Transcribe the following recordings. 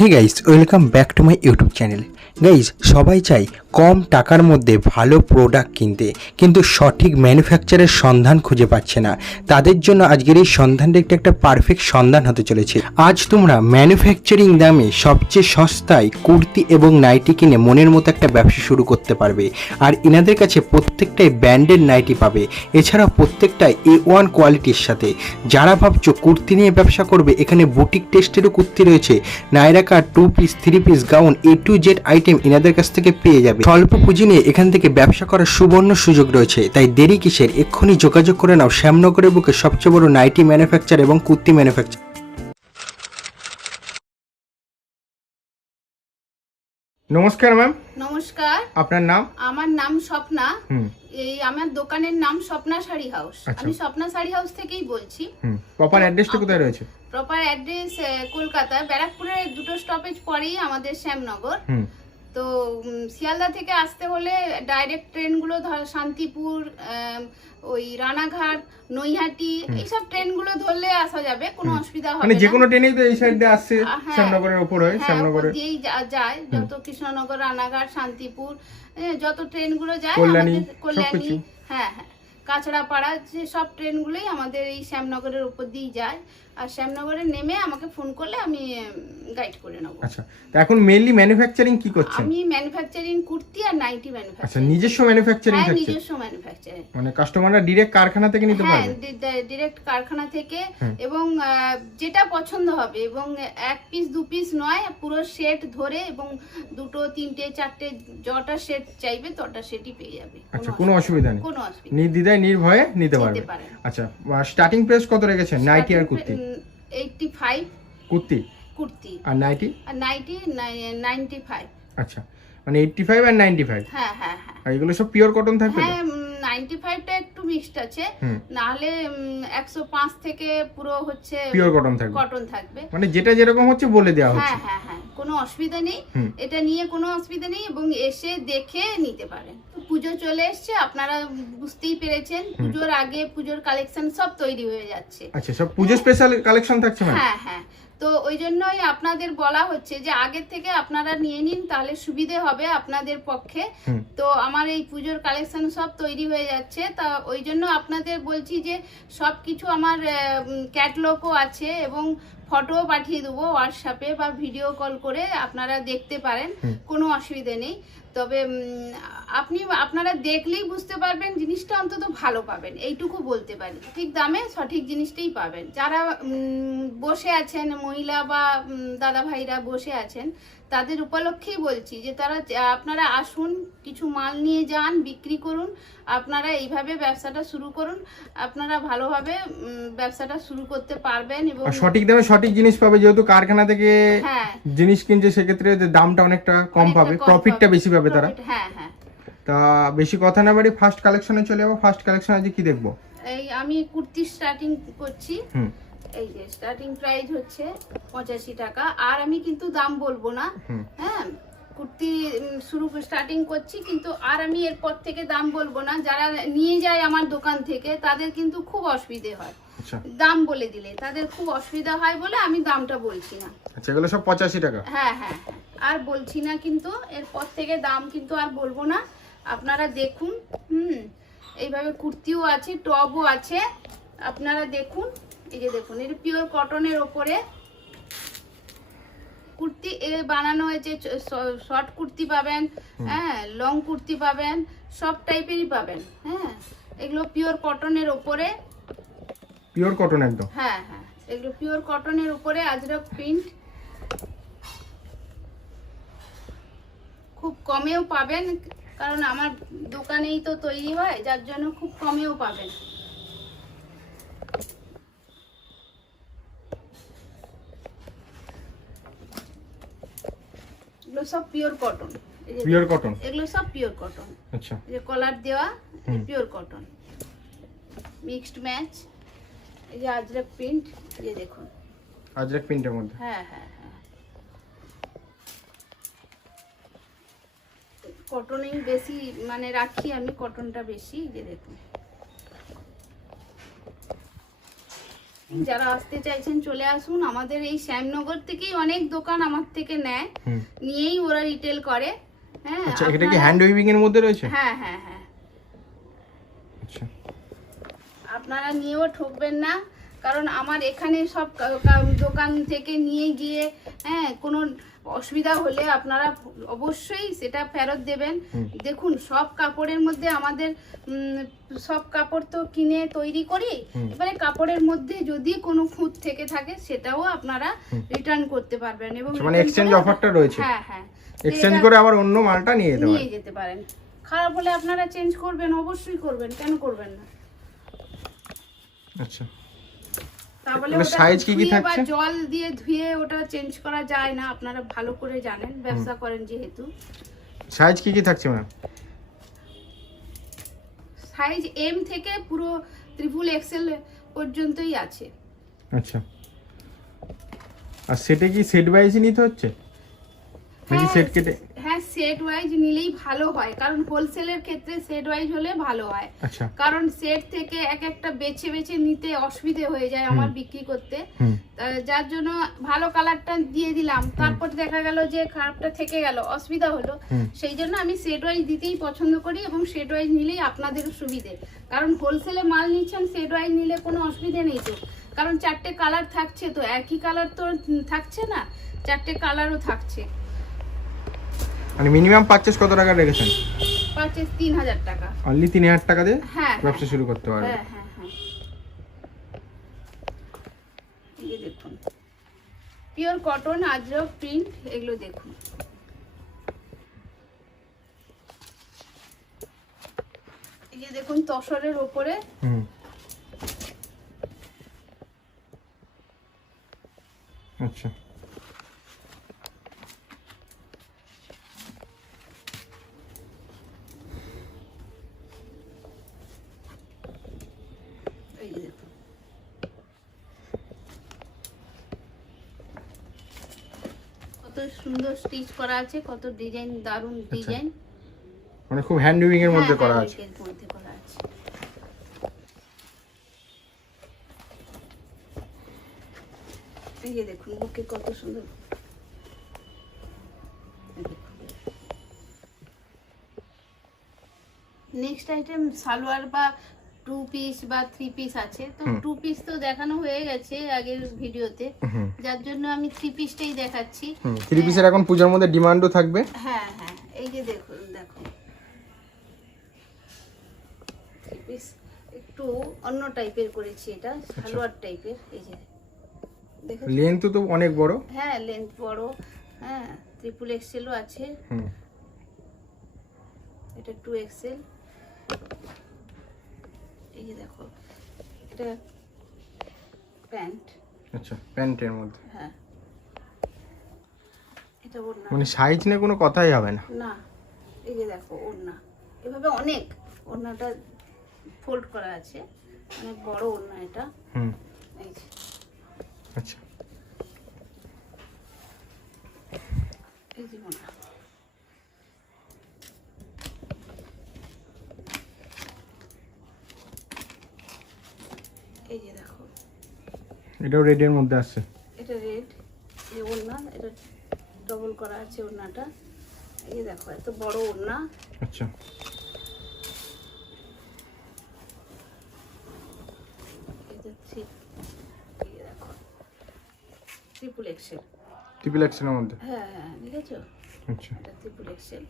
Hey guys welcome back to my YouTube channel guys সবাই চাই কম টাকার মধ্যে ভালো প্রোডাক্ট কিনতে, কিন্তু সঠিক ম্যানুফ্যাকচারের সন্ধান খুঁজে পাচ্ছে না। তাদের জন্য আজকের এই সন্ধানটা একটা একটা পারফেক্ট সন্ধান হতে চলেছে। আজ তোমরা ম্যানুফ্যাকচারিং দামে সবচেয়ে সস্তায় কুর্তি এবং নাইটি কিনে মনের মতো একটা ব্যবসা শুরু করতে পারবে। আর এনাদের কাছে প্রত্যেকটাই ব্র্যান্ডেড নাইটি পাবে। এছাড়াও প্রত্যেকটাই এ ওয়ান কোয়ালিটির সাথে। যারা ভাবছ কুর্তি নিয়ে ব্যবসা করবে, এখানে বুটিক টেস্টেরও কুর্তি রয়েছে। নাইরাকা two piece three piece gown A to Z item এনাদের কাছ থেকে পেয়ে যাবে। স্বল্প পুঁজি নিয়ে এখান থেকে ব্যবসা করার সুবর্ণ সুযোগ রয়েছে। তাই দেরি কিসের? এক্ষুনি যোগাযোগ করে নাও। শ্যামনগরের বুকে সবচেয়ে বড় নাইটি ম্যানুফ্যাকচার এবং কুর্তি ম্যানুফ্যাকচার নমস্কার ম্যাম নমস্কার। আপনার নাম? আমার নাম স্বপ্না। এই আমার দোকানের নাম স্বপ্না শাড়ি হাউস। আচ্ছা। আমি স্বপ্না শাড়ি হাউস থেকেই বলছি। প্রপার অ্যাড্রেসটা কোথায় রয়েছে? প্রপার অ্যাড্রেস কলকাতা ব্যারাকপুরের দুটো স্টপেজ পরেই আমাদের শ্যামনগর। তো শিয়ালদা থেকে আসতে হলে ডাইরেক্ট ট্রেনগুলো ধর শান্তিপুর ওই রানাঘাট নৈহাটি এইসব ট্রেনগুলো ধরলে আসা যাবে কোনো অসুবিধা হবে মানে যে না। কোনো ট্রেনেই তো এই সাইড দিয়ে আসছে হ্যাঁ। শ্যামনগরের ওপর হয়ে হ্যাঁ, শ্যামনগরের। ওপর দিয়েই যায় যত কৃষ্ণনগর রানাঘাট শান্তিপুর যত ট্রেনগুলো যায় আমাদের কল্যাণী হ্যাঁ হ্যাঁ। কাছড়াপাড়া যে সব ট্রেনগুলোই আমাদের এই শ্যামনগরের উপর দিয়েই যায়। আর শ্যামনগরে নেমে আমাকে ফোন করলে আমি গাইড করে নেব। আচ্ছা তো এখন মেইনলি ম্যানুফ্যাকচারিং কি করছেন? আমি ম্যানুফ্যাকচারিং কুর্তি আর নাইটি আচ্ছা নিজস্ব ম্যানুফ্যাকচারিং হ্যাঁ নিজস্ব ম্যানুফ্যাকচারিং মানে কাস্টমাররা ডিরেক্ট কারখানা থেকে নিতে হ্যাঁ পারবে? ডিরেক্ট কারখানা থেকে এবং যেটা পছন্দ হবে এবং এক পিস দু পিস নয় পুরো সেট ধরে এবং দুটো তিনটে চারটে যটা সেট চাইবে তটা সেটই পেয়ে যাবে। আচ্ছা কোনো অসুবিধা নেই। কোনো অসুবিধা নির্দ্বিধায় নির্ভয়ে নিতে পারবে। আচ্ছা স্টার্টিং প্রাইস কত রেখেছেন? নাইটি আর kurti? Eighty five kurti? Kurti. আর নাইটি? আর নাইটি নাইনটি ফাইভ আচ্ছা মানে এইটটি ফাইভ আর নাইনটি ফাইভ হ্যাঁ হ্যাঁ হ্যাঁ। আর এগুলো সব পিওর কটন থাকবে হ্যাঁ নাইনটি ফাইভটা একটু মিক্সড আছে। নাহলে একশো পাঁচ থেকে পুরো হচ্ছে পিওর কটন থাকবে। কটন থাকবে। মানে যেটা যেরকম হচ্ছে বলে দেওয়া হচ্ছে। হ্যাঁ হ্যাঁ হ্যাঁ কোনো অসুবিধা নেই। এটা নিয়ে কোনো অসুবিধা নেই এবং এসে দেখে নিতে পারেন। পুজো চলে এসছে আপনারা বুঝতেই পেরেছেন। পুজোর আগে পুজোর কালেকশন সব তৈরি হয়ে যাচ্ছে। আচ্ছা সব পুজো স্পেশাল কালেকশন থাকছে হ্যাঁ হ্যাঁ। তো ওই জন্যই আপনাদের বলা হচ্ছে যে আগের থেকে আপনারা নিয়ে নিন তাহলে সুবিধে হবে আপনাদের পক্ষে। তো আমার এই পুজোর কালেকশন সব তৈরি হয়ে যাচ্ছে। তা ওই জন্য আপনাদের বলছি যে সব কিছু আমার ক্যাটলগও আছে এবং ফটোও পাঠিয়ে দেবো হোয়াটসঅ্যাপে বা ভিডিও কল করে আপনারা দেখতে পারেন কোনো অসুবিধে নেই। তবে আপনি আপনারা দেখলেই বুঝতে পারবেন জিনিসটা অন্তত ভালো পাবেন এইটুকু বলতে পারি। ঠিক দামে সঠিক জিনিসটাই পাবেন। যারা বসে আছেন মহিলা বা দাদা ভাইরা বসে আছেন তাদের উপলক্ষেই বলছি যে তারা আপনারা আসুন কিছু মাল নিয়ে যান বিক্রি করুন আপনারা এইভাবে ব্যবসাটা শুরু করুন আপনারা ভালোভাবে ব্যবসাটা শুরু করতে পারবেন এবং সঠিক দামে সঠিক জিনিস পাবে যেহেতু কারখানা থেকে হ্যাঁ। জিনিস কিনছে সেক্ষেত্রে দামটা অনেকটা কম পাবে প্রফিটটা বেশি পাবে তারা। হ্যাঁ হ্যাঁ। তা বেশি কথা না বাড়ি ফার্স্ট কালেকশনে চলে যাব ফার্স্ট কালেকশন আজকে কি দেখব? এই আমি কুর্তি স্টার্টিং করছি। হুম। এই যে স্টার্টিং প্রাইস হচ্ছে পঁচাশি টাকা। আর আমি কিন্তু দাম বলব না। হ্যাঁ কুর্তি শুরু স্টার্টিং করছি কিন্তু আর আমি এরপর থেকে দাম বলব না। যারা নিয়ে যায় আমার দোকান থেকে তাদের কিন্তু খুব অসুবিধে হয়। আচ্ছা। দাম বলে দিলে তাদের খুব অসুবিধা হয় বলে আমি দামটা বলছি না। আচ্ছা এগুলো সব পঁচাশি টাকা? হ্যাঁ হ্যাঁ হ্যাঁ। আর বলছি না কিন্তু এরপর থেকে দাম কিন্তু আর বলব না। আপনারা দেখুন হুম এইভাবে কুর্তিও আছে টপও আছে। আপনারা দেখুন। এই যে দেখুন এটা পিওর কটনের ওপরে কুর্তি এ বানানো হয়েছে শর্ট কুর্তি পাবেন হ্যাঁ লং কুর্তি পাবেন সব টাইপেরই পাবেন হ্যাঁ। এগুলো পিওর কটনের ওপরে। পিওর কটন একদম। হ্যাঁ হ্যাঁ এগুলো পিওর কটনের উপরে আজরক প্রিন্ট খুব কমেও পাবেন কারণ আমার দোকানেই তো তৈরি হয় যার জন্য খুব কমেও পাবেন। এগুলো সব পিওর কটন পিওর কটন এগুলো সব পিওর কটন আচ্ছা। যে কলার দেওয়া পিওর কটন মিক্সড ম্যাচ এই যে আজরক প্রিন্ট এই দেখুন। আজরাক প্রিন্টের মধ্যে? হ্যাঁ হ্যাঁ হ্যাঁ। কটনেই বেশি মানে রাখি আমি কটনটা বেশি যে দেখুন। যারা আসতে চাইছেন চলে আসুন। আমাদের এই শ্যামনগর থেকেই অনেক দোকান আমার থেকে নেয়। নিয়েই ওরা রিটেল করে। হ্যাঁ আচ্ছা এটা কি হ্যান্ড উইভিং এর মধ্যে রয়েছে? হ্যাঁ হ্যাঁ হ্যাঁ। আচ্ছা। আপনারা নিয়েও ঠকবেন না কারণ আমার এখানে সব দোকান থেকে নিয়ে গিয়ে হ্যাঁ কোনো অসুবিধা হলে আপনারা অবশ্যই সেটা ফেরত দেবেন। দেখুন সব কাপড়ের মধ্যে আমাদের সব কাপড় তো কিনে তৈরি করি। এবারে কাপড়ের মধ্যে যদি কোনো খুঁত থেকে থাকে সেটাও আপনারা রিটার্ন করতে পারবেন এবং আচ্ছা, মানে এক্সচেঞ্জ অফারটা রয়েছে। হ্যাঁ হ্যাঁ। এক্সচেঞ্জ করে আবার অন্য মালটা নিয়ে যেতে নিয়ে যেতে পারেন। খারাপ হলে আপনারা চেঞ্জ করবেন অবশ্যই করবেন কেন করবেন না? আচ্ছা। তাহলে ওটা size কি কি থাকছে? জল দিয়ে ধুয়ে ওটা চেঞ্জ করা যায় না আপনারা ভালো করে জানেন ব্যবসা করেন যেহেতু। সাইজ কি কি থাকছে ম্যাম সাইজ এম থেকে পুরো ত্রিপুল এক্সেল পর্যন্তই আছে। আচ্ছা। আর সেটে কি সেট ওয়াইজই নিতে হচ্ছে? নাকি হ্যাঁ, সেট কেটে হ্যাঁ সেট ওয়াইজ নিলেই ভালো হয়। কারণ হোলসেলের ক্ষেত্রে সেট ওয়াইজ হলে ভালো হয়। আচ্ছা। কারণ সেট থেকে এক একটা বেছে বেছে নিতে অসুবিধে হয়ে যায় আমার বিক্রি করতে। যার জন্য ভালো কালারটা দিয়ে দিলাম। তারপর দেখা গেল যে খারাপটা থেকে গেল অসুবিধা হলো। সেই জন্য আমি সেট ওয়াইজ দিতেই পছন্দ করি এবং সেট ওয়াইজ নিলেই আপনাদের সুবিধে। কারণ হোলসেলে মাল নিচ্ছেন সেট ওয়াইজ নিলে কোনো অসুবিধে নেই তো। কারণ চারটে কালার থাকছে তো একই কালার তো থাকছে না? চারটে কালারও থাকছে। মানে মিনিমাম পারচেস কত টাকা রেখেছেন? তিন হাজার টাকা। অনলি তিন হাজার টাকা দিয়ে হ্যাঁ ব্যবসা শুরু করতে পারবে। হ্যাঁ হ্যাঁ হ্যাঁ। এই দেখুন। পিওর কটন আজরক প্রিন্ট এগুলো দেখুন। এই যে দেখুন তসরের ওপরে হুম আচ্ছা এই যে দেখুন কত সুন্দর স্টিচ করা আছে কত ডিজাইন দারুণ ডিজাইন মানে খুব হ্যান্ড উইভিং এর মধ্যে করা আছে। মধ্যে করা আছে। এই যে দেখুন বুকে কত সুন্দর। নেক্সট আইটেম সালোয়ার বা টু পিস বা থ্রি পিস আছে। তো টু পিস তো দেখানো হয়ে গেছে আগের ভিডিওতে। যার জন্য আমি থ্রি পিসটাই দেখাচ্ছি। থ্রি পিসের এখন পূজার মধ্যে ডিমান্ডও থাকবে? হ্যাঁ হ্যাঁ এই যে দেখুন দেখুন থ্রি পিস একটু অন্য টাইপের করেছি এটা সালোয়ার টাইপের এই যে। দেখুন লেন্থ তো অনেক বড়। হ্যাঁ লেন্থ বড়। হ্যাঁ ট্রিপল এক্সেলও আছে। এটা টু এক্সেল এই যে দেখো এটা প্যান্ট। আচ্ছা প্যান্টের মধ্যে। হ্যাঁ। এটা ওড়না। মানে সাইজ নিয়ে কোনো কথাই হবে না। না এই যে দেখো ওড়না। এভাবে অনেক ওড়নাটা ফোল্ড করা আছে। অনেক বড় ওড়না এটা। হুম। এই যে। আচ্ছা। এই যে ওড়না এই যে দেখো এটাও রেডের মধ্যে আছে। এটা রেড এই ওড়না এটা ডবল করা আছে ওড়নাটা। এই দেখো এত বড় ওড়না। আচ্ছা। এটা এই দেখো ট্রিপল এক্সেল ট্রিপল এক্সেলের মধ্যে? হ্যাঁ হ্যাঁ দেখেছ আচ্ছা। এটা ট্রিপল এক্সেল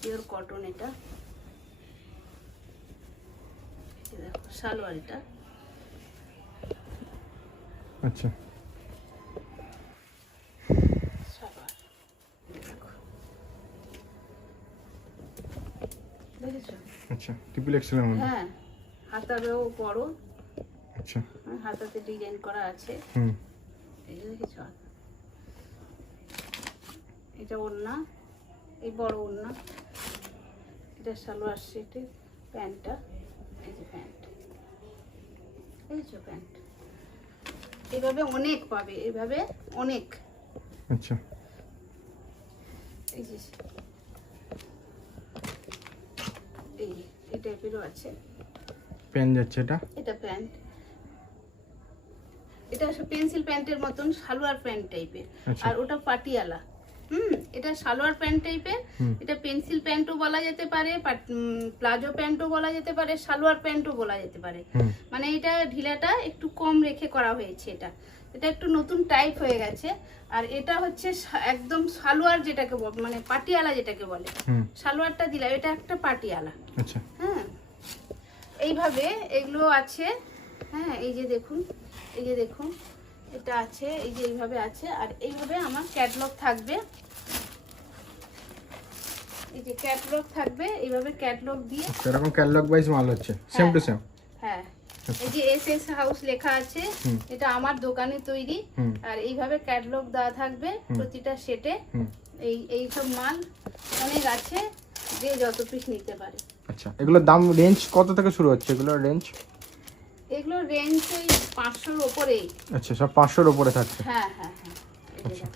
পিওর কটন এটা। দেখো সালোয়ার এটা আচ্ছা। এই আচ্ছা ট্রিপল এক্সেলের মধ্যে হ্যাঁ হাতারও বড় আচ্ছা। হ্যাঁ, হাতাতে ডিজাইন করা আছে। হুম। এই যে এটা ওড়না এই বড় ওড়না। এটা সালোয়ার প্যান্টটা এই যে প্যান্ট। দেখেছ প্যান্ট? এইভাবে অনেক পাবে এভাবে অনেক। আচ্ছা। এই যে এই এই টাইপেরও আছে। প্যান্ট যাচ্ছে এটা? এটা প্যান্ট। এটা পেন্সিল প্যান্টের মতন সালোয়ার প্যান্ট টাইপের আচ্ছা। আর ওটা পাটিয়ালা। হুম এটা সালোয়ার প্যান্ট টাইপের। এটা পেন্সিল প্যান্টও বলা যেতে পারে প্লাজো প্যান্টও বলা যেতে পারে সালোয়ার প্যান্টও বলা যেতে পারে। মানে এটা ঢিলাটা একটু কম রেখে করা হয়েছে এটা। এটা একটু নতুন টাইপ হয়ে গেছে। আর এটা হচ্ছে একদম সালোয়ার যেটাকে বল মানে পাটিয়ালা যেটাকে বলে। সালোয়ারটা দিলাম এটা একটা পাটিয়ালা। হ্যাঁ এইভাবে এগুলো আছে। হ্যাঁ এই যে দেখুন এই যে দেখুন। এটা আছে এই যে এইভাবে আছে আর এইভাবে আমার ক্যাটলগ থাকবে। এই যে ক্যাটলগ থাকবে এইভাবে ক্যাটলগ দিয়ে আচ্ছা, এরকম ক্যাটালগ ওয়াইজ মাল হচ্ছে সেম টু সেম হ্যাঁ। এই যে এস এস হাউস লেখা আছে এটা আমার দোকানে তৈরি। আর এইভাবে ক্যাটলগ দেওয়া থাকবে প্রতিটা সেটে এই এই সব মাল অনেক আছে যে যত পিস নিতে পারে। আচ্ছা এগুলোর দাম রেঞ্জ কত থেকে শুরু হচ্ছে? এগুলোর রেঞ্জ এগুলো রেঞ্জ ওই পাঁচশোর ওপরেই। আচ্ছা সব পাঁচশোর ওপরে থাকছে। হ্যাঁ হ্যাঁ হ্যাঁ আচ্ছা।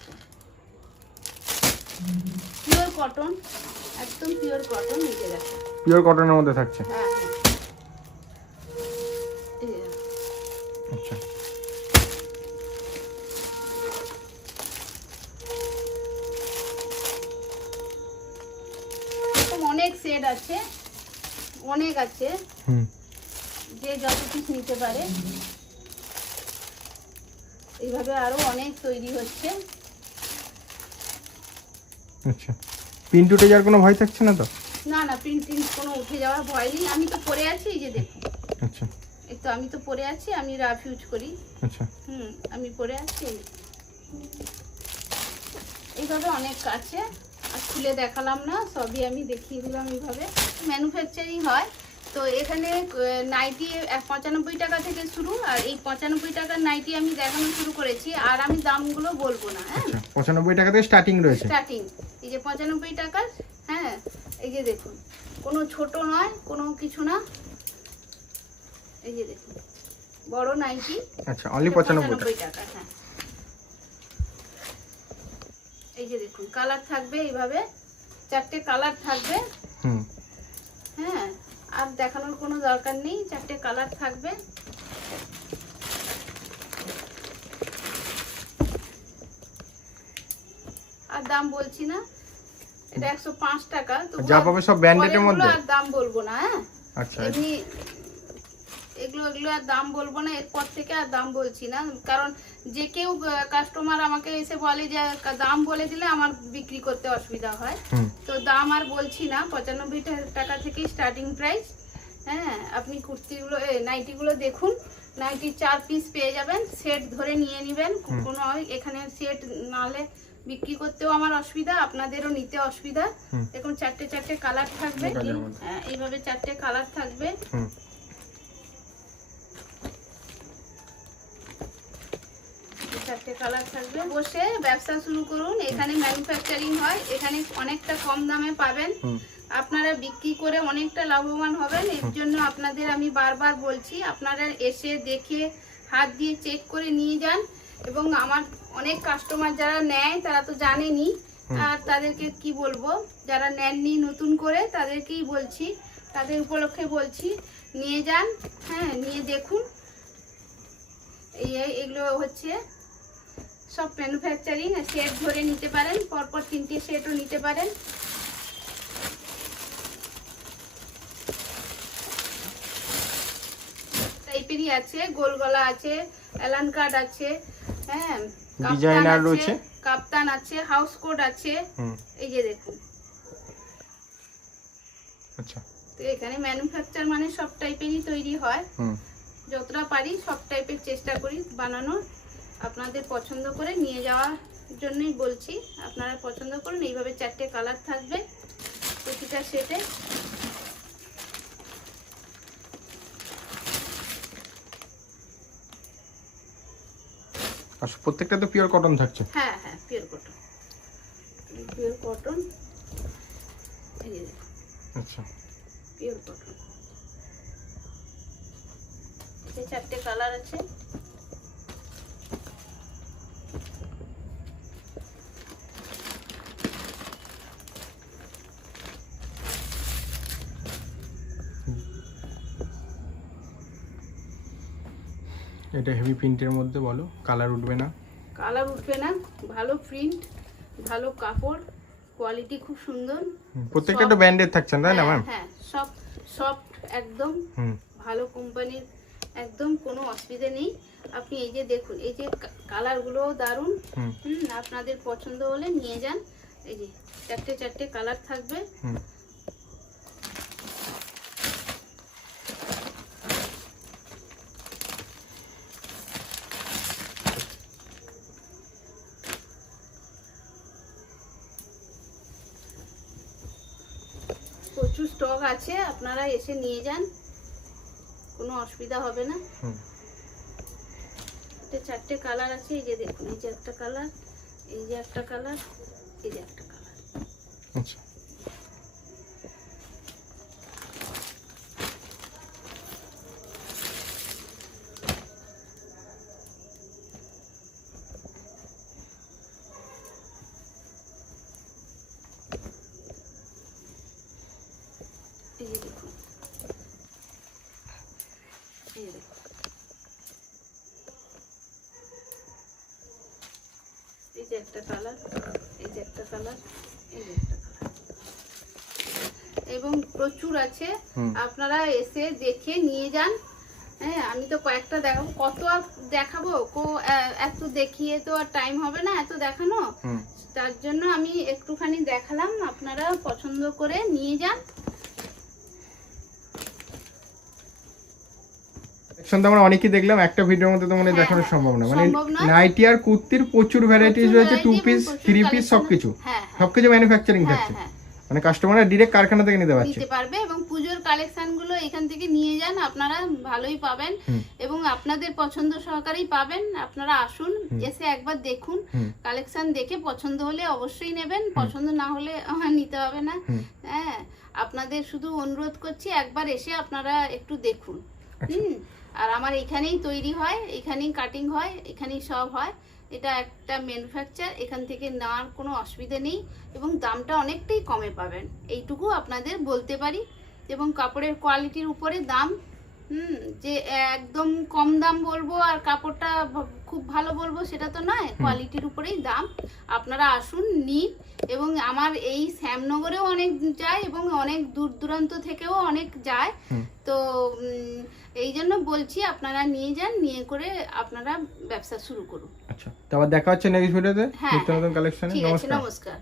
পিওর কটন একদম পিওর কটন নিতে দেখো। পিওর কটনের মধ্যে থাকছে? হ্যাঁ হ্যাঁ। আচ্ছা। অনেক সেট আছে অনেক আছে। হুম। যত পিস নিতে পারে। এইভাবে আরও অনেক তৈরি হচ্ছে। আচ্ছা। পিন টুটে যাওয়ার কোনো ভয় থাকছে না তো? না না প্রিন্ট কোনো উঠে যাওয়ার ভয় নেই। আমি তো পরে আছি এই যে দেখুন। আচ্ছা। এই তো আমি তো পরে আছি আমি রাফ ইউজ করি। আচ্ছা। হুম আমি পরে আছি। এইভাবে অনেক আছে আর খুলে দেখালাম না সবই আমি দেখিয়ে দিলাম এইভাবে। ম্যানুফ্যাকচারিং হয়। তো এখানে নাইটি পঁচানব্বই টাকা থেকে শুরু আর এই পঁচানব্বই টাকার নাইটি আমি দেখানো শুরু করেছি আর আমি দামগুলো বলব না হ্যাঁ? আচ্ছা পঁচানব্বই টাকা থেকে স্টার্টিং রয়েছে। স্টার্টিং এই যে পঁচানব্বই টাকার হ্যাঁ এই যে দেখুন কোনো ছোট নয় কোনো কিছু না। এই যে দেখুন বড় নাইটি আচ্ছা অনলি পঁচানব্বই টাকা। হ্যাঁ। এই যে দেখুন কালার থাকবে এইভাবে চারটে কালার থাকবে। হুম। আর দেখানোর কোনো দরকার নেই চারটে কালার থাকবে। আর দাম বলছি না এটা একশো পাঁচ টাকা তো যা পাবে সব ব্র্যান্ডেড এর মধ্যে? আর দাম বলব না হ্যাঁ? আচ্ছা এমনি এগুলো এগুলো আর দাম বলব না এরপর থেকে আর দাম বলছি না। কারণ যে কেউ কাস্টমার আমাকে এসে বলে যে দাম বলে দিলে আমার বিক্রি করতে অসুবিধা হয়। তো দাম আর বলছি না পঁচানব্বই টাকা থেকেই স্টার্টিং প্রাইস হ্যাঁ আপনি কুর্তিগুলো এ, নাইটিগুলো দেখুন। নাইটি চার পিস পেয়ে যাবেন সেট ধরে নিয়ে নেবেন। কোনো এখানে সেট নালে বিক্রি করতেও আমার অসুবিধা আপনাদেরও নিতে অসুবিধা। দেখুন চারটে চারটে কালার থাকবে। হ্যাঁ এইভাবে চারটে কালার থাকবে হুম এই চারটে কালার থাকবে। বসে ব্যবসা শুরু করুন। এখানে ম্যানুফ্যাকচারিং হয় এখানে অনেকটা কম দামে পাবেন। আপনারা বিক্রি করে অনেকটা লাভবান হবেন। এর জন্য আপনাদের আমি বারবার বলছি আপনারা এসে দেখে হাত দিয়ে চেক করে নিয়ে যান। এবং আমার অনেক কাস্টমার যারা নেয় তারা তো জানেনি। আর তাদেরকে কি বলব? যারা নেননি নতুন করে তাদেরকেই বলছি তাদের উপলক্ষে বলছি নিয়ে যান। হ্যাঁ নিয়ে দেখুন। এই এই- এগুলো হচ্ছে সব ম্যানুফ্যাকচারিং সেট ধরে নিতে পারেন পরপর তিনটে সেটও নিতে পারেন। টাইপেরই আছে গোল গলা আছে অ্যালান কার্ড আছে হ্যাঁ কাপ্তান আছে, রয়েছে? কাপ্তান আছে হাউস কোড আছে এই যে দেখুন। আচ্ছা। তো এখানে ম্যানুফ্যাকচার মানে সব টাইপেরই তৈরি হয়। যতটা পারি সব টাইপের চেষ্টা করি বানানোর। আপনাদের পছন্দ করে নিয়ে যাওয়ার জন্যই বলছি। আপনারা পছন্দ করুন এইভাবে চারটে কালার থাকবে প্রতিটা সেটে। প্রত্যেকটা তো পিওর কটন থাকছে? হ্যাঁ হ্যাঁ পিওর কটন পিওর কটন আচ্ছা। পিওর কটন চারটে কালার আছে। এটা হেভি প্রিন্টের মধ্যে বলো কালার উঠবে না। কালার উঠবে না ভালো প্রিন্ট ভালো কাপড় কোয়ালিটি খুব সুন্দর। প্রত্যেকটা একটা ব্র্যান্ডের থাকছেন তাই না হ্যাঁ, ম্যাম হ্যাঁ সব সফট একদম। ভালো কোম্পানির একদম কোনো অসুবিধা নেই। আপনি এই যে দেখুন এই যে কালারগুলোও দারুণ। হুম। আপনাদের পছন্দ হলে নিয়ে যান। এই যে চারটে চারটে কালার থাকবে। প্রচুর স্টক আছে আপনারা এসে নিয়ে যান। কোনো অসুবিধা হবে না। এটা চারটে কালার আছে এই যে দেখুন এই যে একটা কালার এই যে একটা কালার এই যে একটা কালার আচ্ছা এই যে দেখুন এই যে দেখুন এই যে একটা কালার এই যে একটা কালার এই যে একটা কালার এবং প্রচুর আছে। আপনারা এসে দেখে নিয়ে যান। হ্যাঁ আমি তো কয়েকটা দেখাবো। কত আর দেখাবো? কো এত দেখিয়ে তো আর টাইম হবে না এত দেখানো। তার জন্য আমি একটুখানি দেখালাম। আপনারা পছন্দ করে নিয়ে যান। তো আমরা অনেকই দেখলাম একটা ভিডিওর মধ্যে তো মনে হ্যাঁ, দেখানো হ্যাঁ, সম্ভব না। মানে নাইটি আর কুর্তির প্রচুর ভ্যারাইটিস রয়েছে টু পিস থ্রি পিস সবকিছু। হ্যাঁ সবকিছু ম্যানুফ্যাকচারিং থাকছে। মানে কাস্টমাররা ডিরেক্ট কারখানা থেকে নিতে পারছে। নিতে পারবে এবং পুজোর কালেকশনগুলো এখান থেকে নিয়ে যান আপনারা ভালোই পাবেন এবং আপনাদের পছন্দ সহকারেই পাবেন। আপনারা আসুন এসে একবার দেখুন। কালেকশন দেখে পছন্দ হলে অবশ্যই নেবেন পছন্দ না হলে নিতে হবে না। হ্যাঁ আপনাদের শুধু অনুরোধ করছি একবার এসে আপনারা একটু দেখুন। আচ্ছা। হুম। আর আমার এখানেই তৈরি হয় এখানেই কাটিং হয় এখানেই সব হয়। এটা একটা ম্যানুফ্যাকচার এখান থেকে নেওয়ার কোনো অসুবিধা নেই এবং দামটা অনেকটাই কমে পাবেন। এইটুকু আপনাদের বলতে পারি এবং কাপড়ের কোয়ালিটির উপরে দাম হুম যে একদম কম দাম বলব আর কাপড়টা খুব ভালো বলব সেটা তো নয় কোয়ালিটির উপরেই দাম। আপনারা আসুন নিন এবং আমার এই শ্যামনগরেও অনেক যায় এবং অনেক দূর দূরান্ত থেকেও অনেক যায়। তো এই জন্য বলছি আপনারা নিয়ে যান নিয়ে করে আপনারা ব্যবসা শুরু করুন। আচ্ছা তো আবার দেখা হচ্ছে নেক্সট ভিডিওতে নতুন নতুন কালেকশনে নমস্কার। নমস্কার।